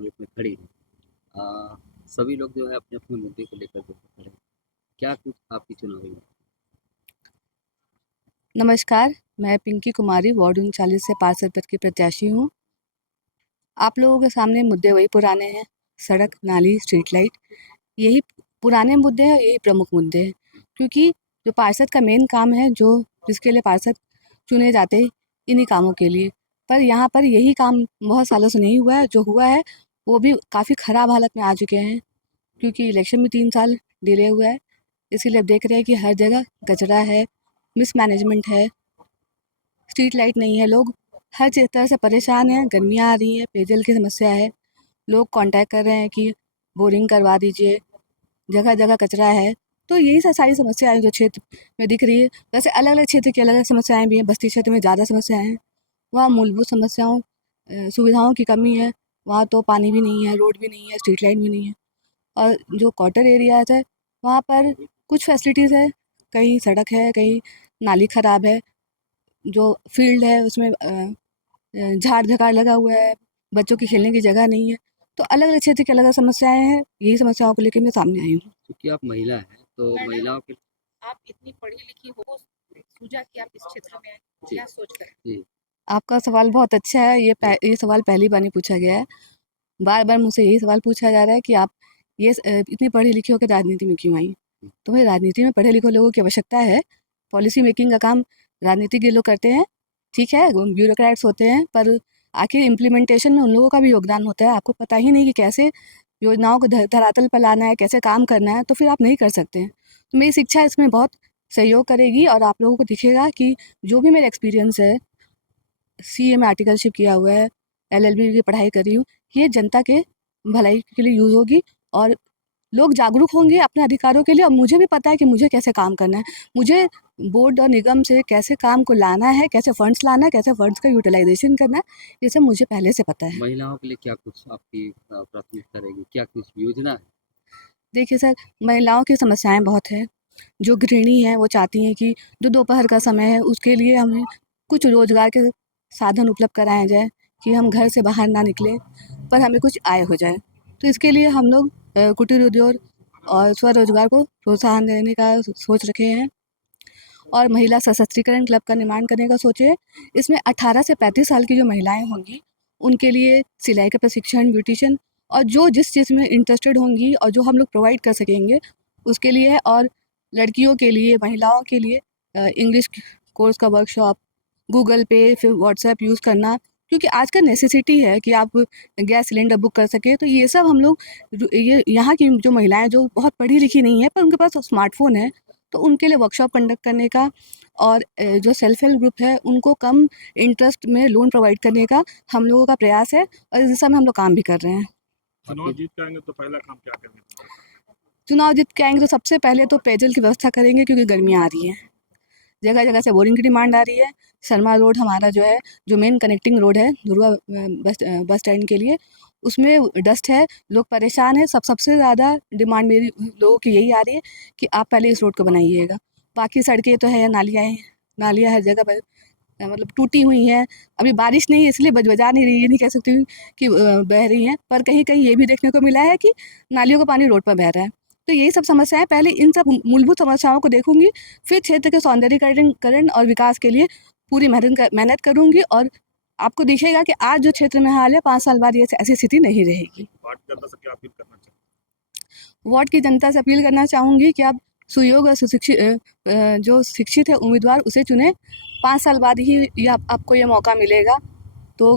के रूप में खड़ी हैं। सभी लोग जो है अपने-अपने मुद्दे को लेकर जो है खड़े हैं। क्या कुछ आपकी चुनावी में? नमस्कार, मैं पिंकी कुमारी वार्ड 39 से पार्षद पद की प्रत्याशी हूँ। आप लोगों के सामने मुद्दे वही पुराने हैं, सड़क, नाली, स्ट्रीट लाइट, यही पुराने मुद्दे हैं, यही प्रमुख मुद्दे हैं। क्योंकि जो पार्षद का मेन काम है, जो जिसके लिए पार्षद चुने जाते हैं, इन्हीं कामों के लिए। पर यहाँ पर यही काम बहुत सालों से नहीं हुआ है, जो हुआ है वो भी काफ़ी ख़राब हालत में आ चुके हैं। क्योंकि इलेक्शन में 3 साल डिले हुआ है, इसीलिए अब देख रहे हैं कि हर जगह कचरा है, मिसमैनेजमेंट है, स्ट्रीट लाइट नहीं है, लोग हर तरह से परेशान हैं, गर्मियाँ आ रही हैं, पेयजल की समस्या है, लोग कॉन्टैक्ट कर रहे हैं कि बोरिंग करवा दीजिए, जगह-जगह कचरा है। तो यही सारी समस्याएँ जो क्षेत्र में दिख रही है। वैसे अलग-अलग क्षेत्र की अलग-अलग समस्याएँ भी हैं, बस्ती क्षेत्र में ज़्यादा समस्याएँ हैं। वहाँ मूलभूत समस्याओं सुविधाओं की कमी है, वहाँ तो पानी भी नहीं है, रोड भी नहीं है, स्ट्रीट लाइट भी नहीं है। और जो क्वार्टर एरियाज़ है, वहाँ पर कुछ फैसिलिटीज़ है, कहीं सड़क है, कहीं नाली खराब है, जो फील्ड है उसमें झाड़-झकाड़ लगा हुआ है, बच्चों के खेलने की जगह नहीं है। तो अलग-अलग क्षेत्र की अलग-अलग समस्याएँ हैं, यही समस्याओं को लेके मैं सामने आई हूँ। चूँकि आप महिला हैं, तो मैडम, महिलाओं के आप इतनी पढ़ी-लिखी हो, सूझा कि आप इस क्षेत्र में आए, जी, क्या सोच कर? जी, आपका सवाल बहुत अच्छा है, ये सवाल पहली बार नहीं पूछा गया है। बार-बार मुझसे यही सवाल पूछा जा रहा है कि आप इतनी पढ़ी-लिखी होके राजनीति में क्यों आई? तो भाई राजनीति में पढ़े-लिखे लोगों की आवश्यकता है, पॉलिसी मेकिंग का काम राजनीतिज्ञ लोग करते हैं, ठीक है, वो ब्यूरोक्रेट्स होते हैं, पर आखिर इम्प्लीमेंटेशन में उन लोगों का भी योगदान होता है। आपको पता ही नहीं कि कैसे योजनाओं को धरातल पर लाना है, कैसे काम करना है, तो फिर आप नहीं कर सकते हैं। तो मेरी शिक्षा इसमें बहुत सहयोग करेगी और आप लोगों को दिखेगा कि जो भी मेरा एक्सपीरियंस है, सीए में आर्टिकलशिप किया हुआ है, एलएलबी की पढ़ाई कर रही हूँ, ये जनता के भलाई के लिए यूज़ होगी और लोग जागरूक होंगे अपने अधिकारों के लिए और मुझे भी पता है कि मुझे कैसे काम करना है। मुझे बोर्ड और निगम से कैसे काम को लाना है, कैसे फंड्स लाना है, कैसे फंड्स का यूटिलाइज़ेशन करना है, ये सब मुझे पहले से पता है। महिलाओं के लिए क्या कुछ आपकी प्राथमिकता रहेगी? क्या कुछ योजना है? देखिए सर, महिलाओं की समस्याएँ बहुत हैं। जो गृहिणी हैं वो चाहती हैं कि जो दोपहर का समय है उसके लिए हमें कुछ रोज़गार के साधन उपलब्ध कराए जाएँ कि हम घर से बाहर ना निकलें, पर हमें कुछ आय हो जाए। तो इसके लिए हम लोग कुटीर उद्योग और स्वरोज़गार को प्रोत्साहन देने का सोच रखे हैं और महिला सशक्तिकरण क्लब का निर्माण करने का सोचे हैं। इसमें 18 से 35 साल की जो महिलाएँ होंगी, उनके लिए सिलाई का प्रशिक्षण, ब्यूटिशियन और जो जिस चीज़ में इंटरेस्टेड होंगी और जो हम लोग प्रोवाइड कर सकेंगे, उसके लिए है और लड़कियों के लिए, महिलाओं के लिए इंग्लिश कोर्स का वर्कशॉप, गूगल पे, फिर व्हाट्सएप यूज़ करना, क्योंकि आज का नेसेसिटी है कि आप गैस सिलेंडर बुक कर सकें। तो ये सब हम लोग ये यहाँ की जो महिलाएँ जो बहुत पढ़ी-लिखी नहीं हैं, पर उनके पास स्मार्टफ़ोन है, तो उनके लिए वर्कशॉप कंडक्ट करने का और जो सेल्फ हेल्प ग्रुप है, उनको कम इंटरेस्ट में लोन प्रोवाइड करने का हम लोगों का प्रयास है और इस दिशा में हम लोग काम भी कर रहे हैं। चुनाव जीत के आएँगे तो पहला काम क्या करेंगे? चुनाव जीत के आएँगे तो सबसे पहले तो पेयजल की व्यवस्था करेंगे क्योंकि गर्मियाँ आ रही हैं। जगह-जगह से बोरिंग की डिमांड आ रही है। शर्मा रोड हमारा जो है, जो मेन कनेक्टिंग रोड है धुर्वा बस स्टैंड के लिए, उसमें डस्ट है, लोग परेशान हैं। सबसे ज़्यादा डिमांड मेरी लोगों की यही आ रही है कि आप पहले इस रोड को बनाइएगा। बाकी सड़कें तो है, नालियाँ हैं, नालियाँ हर जगह पर मतलब टूटी हुई हैं। अभी बारिश नहीं है इसलिए बजा नहीं रही, ये नहीं कह सकती हूँ कि बह रही हैं, पर कहीं-कहीं ये भी देखने को मिला है कि नालियों का पानी रोड पर बह रहा है। तो यही सब समस्याएँ, पहले इन सब मूलभूत समस्याओं को देखूँगी, फिर क्षेत्र के सौंदर्यीकरण और विकास के लिए पूरी मेहनत करूँगी और आपको दिखेगा कि आज जो क्षेत्र में हाल है, 5 साल बाद ये ऐसी स्थिति नहीं रहेगी। वार्ड की जनता से क्या अपील करना चाहिए? वार्ड की जनता से अपील करना चाहूँगी कि आप सुयोग्य और जो शिक्षित है उम्मीदवार उसे चुनें। 5 साल बाद ही ये आपको ये मौका मिलेगा, तो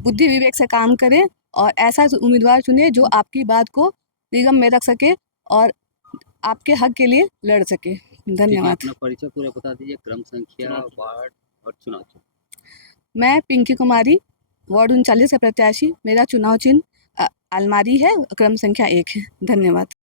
बुद्धि विवेक से काम करें और ऐसा उम्मीदवार चुनें जो आपकी बात को निगम में रख सके और आपके हक के लिए लड़ सके। ठीक है, धन्यवाद। अपना परिचय पूरा बता दीजिए, क्रम संख्या, वार्ड और चुनाव चिन्ह। मैं पिंकी कुमारी, वार्ड 39 से प्रत्याशी, मेरा चुनाव चिन्ह अलमारी है, क्रम संख्या 1 है। धन्यवाद।